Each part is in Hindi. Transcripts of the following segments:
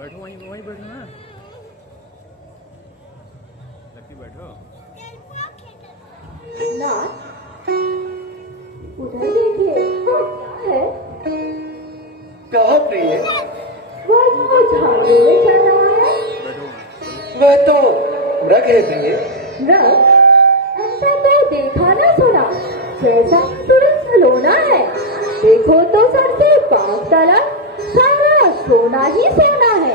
बैठो वहीं वहीं बैठो ना। लकी बैठो। ना उधर देखिए क्या है। कहा प्रिय? वह जो झाड़ू में चल रहा है। बैठो। वह तो मृग है प्रिय। मृग? ऐसा तो देखा ना सुना, जैसा तुरंत खिलौना है। देखो तो सर से पांव तलक सारा सोना ही सोना है।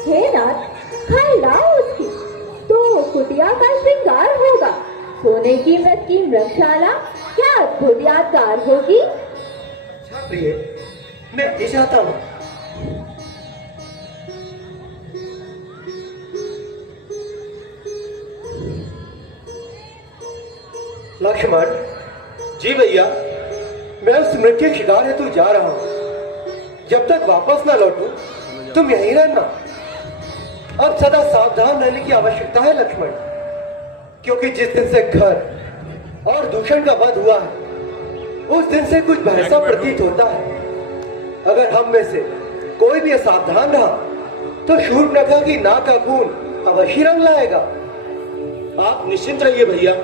हे नाथ, खाई लाओ उसकी तो कुटिया का श्रृंगार होगा। सोने की मृग की मृगशाला क्या अद्भुत यादगार होगी। अच्छा प्रिय, मैं भी चाहता हूँ। लक्ष्मण जी भैया, मैं उस मृग के शिकार हेतु जा रहा हूँ। जब तक वापस ना लौटूं, तुम यहीं रहना। अब सदा सावधान रहने की आवश्यकता है लक्ष्मण, क्योंकि जिस दिन से घर और दूषण का वध हुआ है, उस दिन से कुछ भय सा प्रतीत होता है। अगर हम में से कोई भी असावधान रहा तो शूर्पणखा की नाक का खून अवश्य रंग लाएगा। आप निश्चिंत रहिए भैया।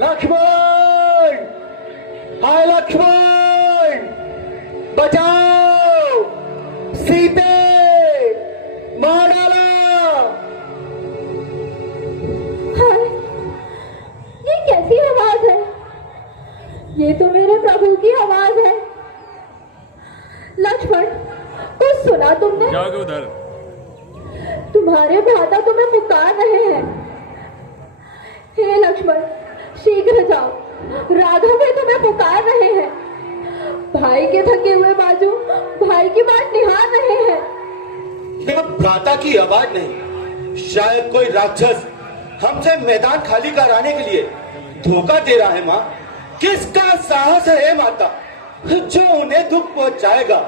लक्ष्मण, हाय लक्ष्मण, बचाओ, सीते मार डाला। हाय, ये कैसी आवाज है। ये तो मेरे प्रभु की आवाज है। लक्ष्मण, कुछ सुना तुमने? जाओगे उधर। तुम्हारे भ्राता तुम्हें पुकार रहे हैं। हे लक्ष्मण, शीघ्र जाओ, राघव भी तुम्हें पुकार रहे हैं। भाई के थके हुए बाजू भाई की बात निहार रहे हैं। यह भ्राता की आवाज नहीं, शायद कोई राक्षस हमसे मैदान खाली कराने के लिए धोखा दे रहा है। माँ, किसका साहस है माता, जो उन्हें दुख पहुंचाएगा।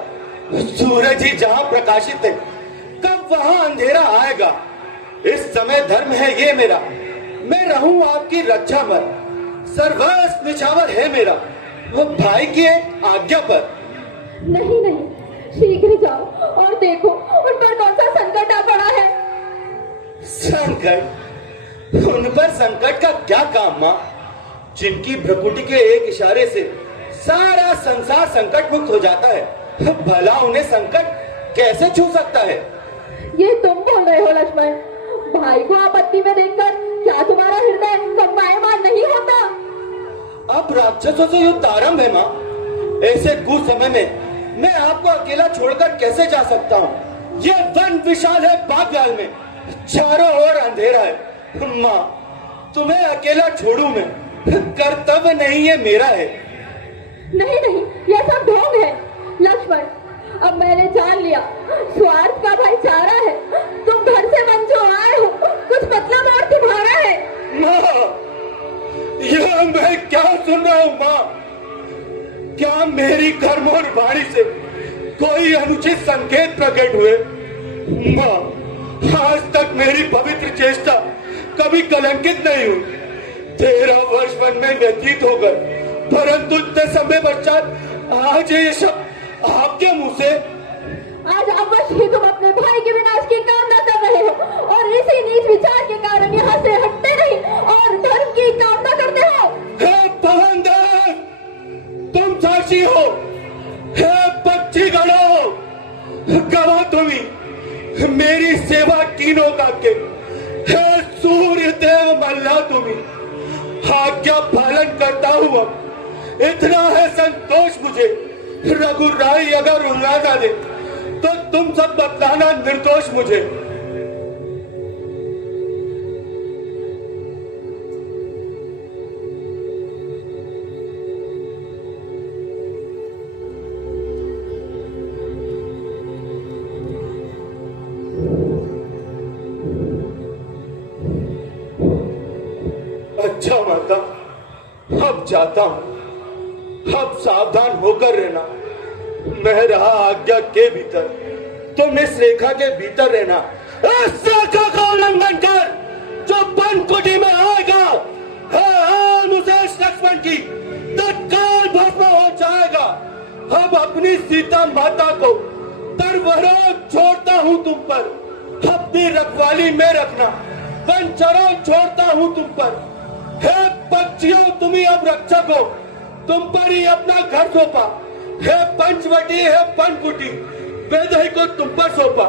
सूरज ही जहां प्रकाशित है, कब वहां अंधेरा आएगा। इस समय धर्म है ये मेरा, मैं रहूं आपकी रक्षा पर। सर्वस्व निछावर है मेरा, वो भाई की आज्ञा पर। नहीं नहीं, शीघ्र जाओ और देखो उन पर कौन सा संकट आ पड़ा है। संकट? उन पर संकट का क्या काम माँ, जिनकी भ्रुकुटी के एक इशारे से सारा संसार संकट मुक्त हो जाता है। भला उन्हें संकट कैसे छू सकता है। ये तुम बोल रहे हो लक्ष्मण। भाई को आपत्ति में देखकर क्या तुम्हारा हृदय कंपायमान नहीं होता। अब राक्षसों से युद्ध आरंभ है माँ। ऐसे कुसमय में मैं आपको अकेला छोड़कर कैसे जा सकता हूँ। ये वन विशाल है बाग्याल में, चारों ओर अंधेरा है। माँ, तुम्हें अकेला छोड़ू मैं, कर्तव्य नहीं ये मेरा है। नहीं नहीं, यह सब ढोंग है लक्ष्मण। अब मैंने जान लिया, स्वार्थ का भाईचारा है। तुम घर से मन जो आए हो, कुछ मतलब और तुम्हारा है। माँ, यह मैं क्या सुन रहा हूँ माँ। क्या मेरी कर्म और वाणी से कोई अनुचित संकेत प्रकट हुए। माँ, आज तक मेरी पवित्र चेष्टा कभी कलंकित नहीं हुई। 13 वर्ष वन में व्यतीत होकर, परंतु इतने समय पश्चात आज ये शब्द आपके मुंह से। आज अवश्य ही तुम अपने भाई के विनाश की कामना कर रहे हो और इसी नीच विचार के कारण यहाँ से हटते नहीं और धर्म की कामना करते हो। हे पवनदेव, तुम साक्षी हो। हे पक्षी गणों, गवाह तुम्ही मेरी सेवा कीनो काके। हे सूर्य देव मल्ला तुम्ही आज्ञा पालन करता हूँ। अब इतना है संतोष मुझे। रघुराई अगर उल्ला डाले तो तुम सब बतलाना निर्दोष मुझे। अब जाता हूं, अब सावधान होकर रहना। मैं रहा आज्ञा के भीतर, तुम इस रेखा के भीतर रहना। इस रेखा का उल्लंघन कर जो बंद कुटी में आएगा, उसे लक्ष्मण की तत्काल भस्म हो जाएगा। अब अपनी सीता माता को तरवरों छोड़ता हूं तुम पर, अपनी रखवाली में रखना। कंचरों छोड़ता हूं तुम पर। हे पक्षियों, तुम ही अब रक्षक हो, तुम पर ही अपना घर सौंपा। हे पंचवटी, हे पंचकुटी, वेदही को तुम पर सौंपा।